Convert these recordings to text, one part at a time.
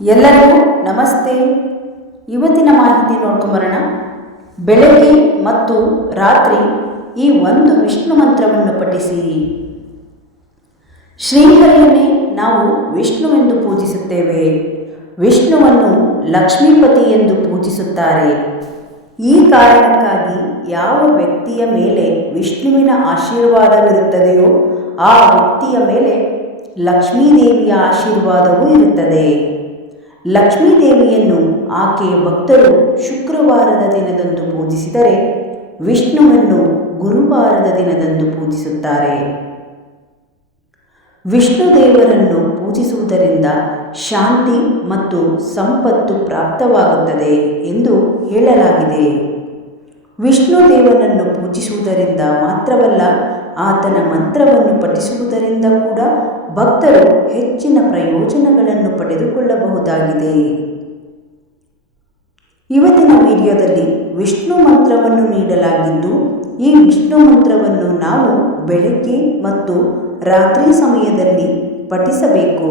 ಎಲ್ಲರಿಗೂ ನಮಸ್ತೆ. ಇವತ್ತಿನ ಮಾಹಿತಿ ನೋಡ್ಕೊಂಬರೋಣ. ಬೆಳಗ್ಗೆ ಮತ್ತು ರಾತ್ರಿ ಈ ಒಂದು ವಿಷ್ಣು ಮಂತ್ರವನ್ನು ಪಠಿಸಿ. ಶ್ರೀಹರಿಯನ್ನೇ ನಾವು ವಿಷ್ಣುವೆಂದು ಪೂಜಿಸುತ್ತೇವೆ. ವಿಷ್ಣುವನ್ನು ಲಕ್ಷ್ಮೀಪತಿ ಎಂದು ಪೂಜಿಸುತ್ತಾರೆ. ಈ ಕಾರಣಕ್ಕಾಗಿ ಯಾವ ವ್ಯಕ್ತಿಯ ಮೇಲೆ ವಿಷ್ಣುವಿನ ಆಶೀರ್ವಾದವಿರುತ್ತದೆಯೋ ಆ ವ್ಯಕ್ತಿಯ ಮೇಲೆ ಲಕ್ಷ್ಮೀದೇವಿಯ ಆಶೀರ್ವಾದವೂ ಇರುತ್ತದೆ. ಲಕ್ಷ್ಮೀದೇವಿಯನ್ನು ಆಕೆಯ ಭಕ್ತರು ಶುಕ್ರವಾರದ ದಿನದಂದು ಪೂಜಿಸಿದರೆ ವಿಷ್ಣುವನ್ನು ಗುರುವಾರದ ದಿನದಂದು ಪೂಜಿಸುತ್ತಾರೆ. ವಿಷ್ಣು ದೇವರನ್ನು ಪೂಜಿಸುವುದರಿಂದ ಶಾಂತಿ ಮತ್ತು ಸಂಪತ್ತು ಪ್ರಾಪ್ತವಾಗುತ್ತದೆ ಎಂದು ಹೇಳಲಾಗಿದೆ. ವಿಷ್ಣು ದೇವನನ್ನು ಪೂಜಿಸುವುದರಿಂದ ಮಾತ್ರವಲ್ಲ, ಆತನ ಮಂತ್ರವನ್ನು ಪಠಿಸುವುದರಿಂದ ಕೂಡ ಭಕ್ತರು ಹೆಚ್ಚಿನ ಪ್ರಯೋಜನಗಳನ್ನು ಪಡೆದುಕೊಳ್ಳಬಹುದಾಗಿದೆ. ಇವತ್ತಿನ ವಿಡಿಯೋದಲ್ಲಿ ವಿಷ್ಣು ಮಂತ್ರವನ್ನು ನೀಡಲಾಗಿದ್ದು, ಈ ವಿಷ್ಣು ಮಂತ್ರವನ್ನು ನಾವು ಬೆಳಗ್ಗೆ ಮತ್ತು ರಾತ್ರಿ ಸಮಯದಲ್ಲಿ ಪಠಿಸಬೇಕು.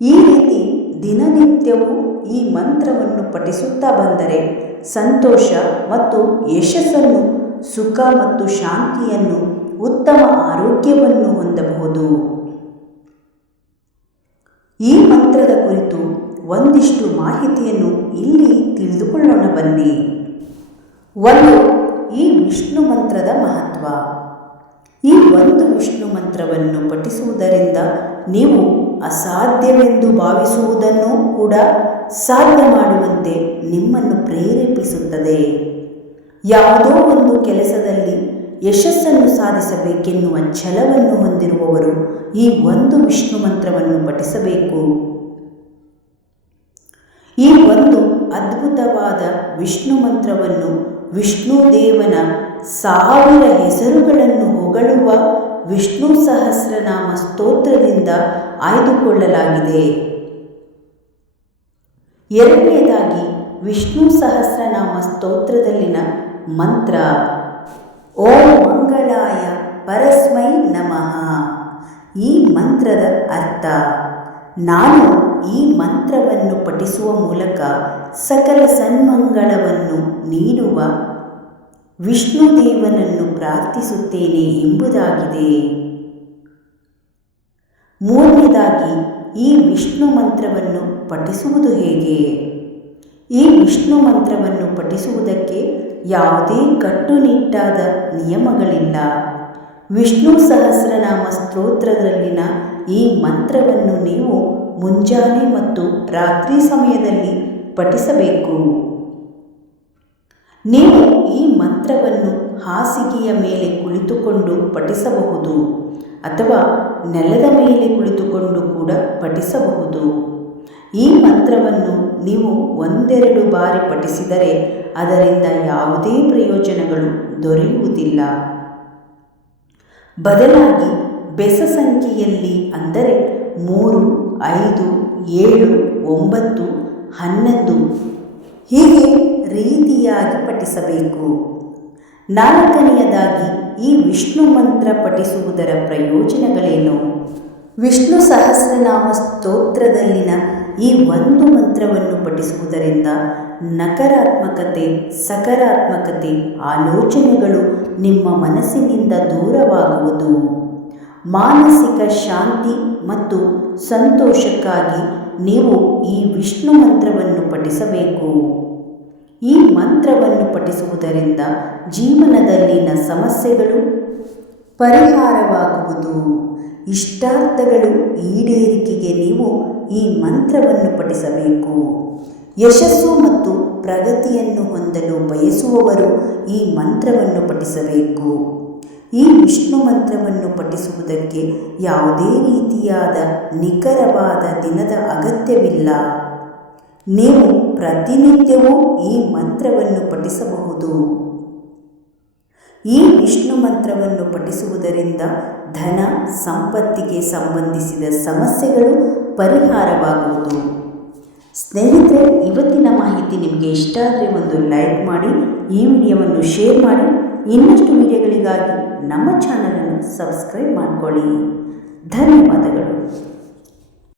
ಈ ರೀತಿ ದಿನನಿತ್ಯವೂ ಈ ಮಂತ್ರವನ್ನು ಪಠಿಸುತ್ತಾ ಬಂದರೆ ಸಂತೋಷ ಮತ್ತು ಯಶಸ್ಸನ್ನು, ಸುಖ ಮತ್ತು ಶಾಂತಿಯನ್ನು, ಉತ್ತಮ ಆರೋಗ್ಯವನ್ನು ಹೊಂದಬಹುದು. ಈ ಮಂತ್ರದ ಕುರಿತು ಒಂದಿಷ್ಟು ಮಾಹಿತಿಯನ್ನು ಇಲ್ಲಿ ತಿಳಿದುಕೊಳ್ಳೋಣ ಬನ್ನಿ. ಒಂದು, ಈ ವಿಷ್ಣು ಮಂತ್ರದ ಮಹತ್ವ. ಈ ಒಂದು ವಿಷ್ಣು ಮಂತ್ರವನ್ನು ಪಠಿಸುವುದರಿಂದ ನೀವು ಅಸಾಧ್ಯವೆಂದು ಭಾವಿಸುವುದನ್ನು ಕೂಡ ಸಾಧ್ಯ ಮಾಡುವಂತೆ ನಿಮ್ಮನ್ನು ಪ್ರೇರೇಪಿಸುತ್ತದೆ. ಯಾವುದೋ ಒಂದು ಕೆಲಸದಲ್ಲಿ ಯಶಸ್ಸನ್ನು ಸಾಧಿಸಬೇಕೆನ್ನುವ ಛಲವನ್ನು ಹೊಂದಿರುವವರು ಈ ಒಂದು ವಿಷ್ಣು ಮಂತ್ರವನ್ನು ಪಠಿಸಬೇಕು. ಈ ಒಂದು ಅದ್ಭುತವಾದ ವಿಷ್ಣು ಮಂತ್ರವನ್ನು ವಿಷ್ಣು ದೇವನ 1000 ಹೆಸರುಗಳನ್ನು ಹೊಗಳುವ ವಿಷ್ಣು ಸಹಸ್ರನಾಮ ಸ್ತೋತ್ರದಿಂದ ಆಯ್ದುಕೊಳ್ಳಲಾಗಿದೆ. ಎರಡನೆಯದಾಗಿ, ವಿಷ್ಣು ಸಹಸ್ರನಾಮ ಸ್ತೋತ್ರದಲ್ಲಿನ ಮಂತ್ರ ಓಂ ಮಂಗಳಾಯ ಪರಸ್ಮೈ ನಮಃ. ಈ ಮಂತ್ರದ ಅರ್ಥ, ನಾನು ಈ ಮಂತ್ರವನ್ನು ಪಠಿಸುವ ಮೂಲಕ ಸಕಲ ಸನ್ಮಂಗಳವನ್ನು ನೀಡುವ ವಿಷ್ಣುದೇವನನ್ನು ಪ್ರಾರ್ಥಿಸುತ್ತೇನೆ ಎಂಬುದಾಗಿದೆ. ಮೂರನೇದಾಗಿ, ಈ ವಿಷ್ಣು ಮಂತ್ರವನ್ನು ಪಠಿಸುವುದು ಹೇಗೆ? ಈ ವಿಷ್ಣು ಮಂತ್ರವನ್ನು ಪಠಿಸುವುದಕ್ಕೆ ಯಾವುದೇ ಕಟ್ಟುನಿಟ್ಟಾದ ನಿಯಮಗಳಿಲ್ಲ. ವಿಷ್ಣು ಸಹಸ್ರನಾಮ ಸ್ತೋತ್ರದಲ್ಲಿನ ಈ ಮಂತ್ರವನ್ನು ನೀವು ಮುಂಜಾನೆ ಮತ್ತು ರಾತ್ರಿ ಸಮಯದಲ್ಲಿ ಪಠಿಸಬೇಕು. ನೀವು ಈ ಮಂತ್ರವನ್ನು ಹಾಸಿಗೆಯ ಮೇಲೆ ಕುಳಿತುಕೊಂಡು ಪಠಿಸಬಹುದು ಅಥವಾ ನೆಲದ ಮೇಲೆ ಕುಳಿತುಕೊಂಡು ಕೂಡ ಪಠಿಸಬಹುದು. ಈ ಮಂತ್ರವನ್ನು ನೀವು 1-2 ಬಾರಿ ಪಠಿಸಿದರೆ ಅದರಿಂದ ಯಾವುದೇ ಪ್ರಯೋಜನಗಳು ದೊರೆಯುವುದಿಲ್ಲ. ಬದಲಾಗಿ ಬೆಸ ಸಂಖ್ಯೆಯಲ್ಲಿ, ಅಂದರೆ 3, 5, 7, 9, 11 ಹೀಗೆ ರೀತಿಯಾಗಿ ಪಠಿಸಬೇಕು. 4ನೆಯದಾಗಿ, ಈ ವಿಷ್ಣು ಮಂತ್ರ ಪಠಿಸುವುದರ ಪ್ರಯೋಜನಗಳೇನು? ವಿಷ್ಣು ಸಹಸ್ರನಾಮ ಸ್ತೋತ್ರದಲ್ಲಿನ ಈ ಒಂದು ಮಂತ್ರವನ್ನು ಪಠಿಸುವುದರಿಂದ ನಕಾರಾತ್ಮಕತೆ, ಸಕಾರಾತ್ಮಕತೆ ಆಲೋಚನೆಗಳು ನಿಮ್ಮ ಮನಸ್ಸಿನಿಂದ ದೂರವಾಗುವುದು. ಮಾನಸಿಕ ಶಾಂತಿ ಮತ್ತು ಸಂತೋಷಕ್ಕಾಗಿ ನೀವು ಈ ವಿಷ್ಣು ಮಂತ್ರವನ್ನು ಪಠಿಸಬೇಕು. ಈ ಮಂತ್ರವನ್ನು ಪಠಿಸುವುದರಿಂದ ಜೀವನದಲ್ಲಿನ ಸಮಸ್ಯೆಗಳು ಪರಿಹಾರವಾಗುವುದು. ಇಷ್ಟಾರ್ಥಗಳು ಈಡೇರಿಕೆಗೆ ನೀವು ಈ ಮಂತ್ರವನ್ನು ಪಠಿಸಬೇಕು. ಯಶಸ್ಸು ಮತ್ತು ಪ್ರಗತಿಯನ್ನು ಹೊಂದಲು ಬಯಸುವವರು ಈ ಮಂತ್ರವನ್ನು ಪಠಿಸಬೇಕು. ಈ ವಿಷ್ಣು ಮಂತ್ರವನ್ನು ಪಠಿಸುವುದಕ್ಕೆ ಯಾವುದೇ ರೀತಿಯಾದ ನಿಖರವಾದ ದಿನದ ಅಗತ್ಯವಿಲ್ಲ. ನೀವು ಪ್ರತಿನಿತ್ಯವೂ ಈ ಮಂತ್ರವನ್ನು ಪಠಿಸಬಹುದು. ಈ ವಿಷ್ಣು ಮಂತ್ರವನ್ನು ಪಠಿಸುವುದರಿಂದ ಧನ ಸಂಪತ್ತಿಗೆ ಸಂಬಂಧಿಸಿದ ಸಮಸ್ಯೆಗಳು ಪರಿಹಾರವಾಗುವುದು. ಸ್ನೇಹಿತರೆ, ಇವತ್ತಿನ ಮಾಹಿತಿ ನಿಮಗೆ ಇಷ್ಟ ಆದರೆ ಒಂದು ಲೈಕ್ ಮಾಡಿ, ಈ ವಿಡಿಯೋವನ್ನು ಶೇರ್ ಮಾಡಿ. ಇನ್ನಷ್ಟು ವಿಡಿಯೋಗಳಿಗಾಗಿ ನಮ್ಮ ಚಾನಲನ್ನು ಸಬ್ಸ್ಕ್ರೈಬ್ ಮಾಡಿಕೊಳ್ಳಿ. ಧನ್ಯವಾದಗಳು.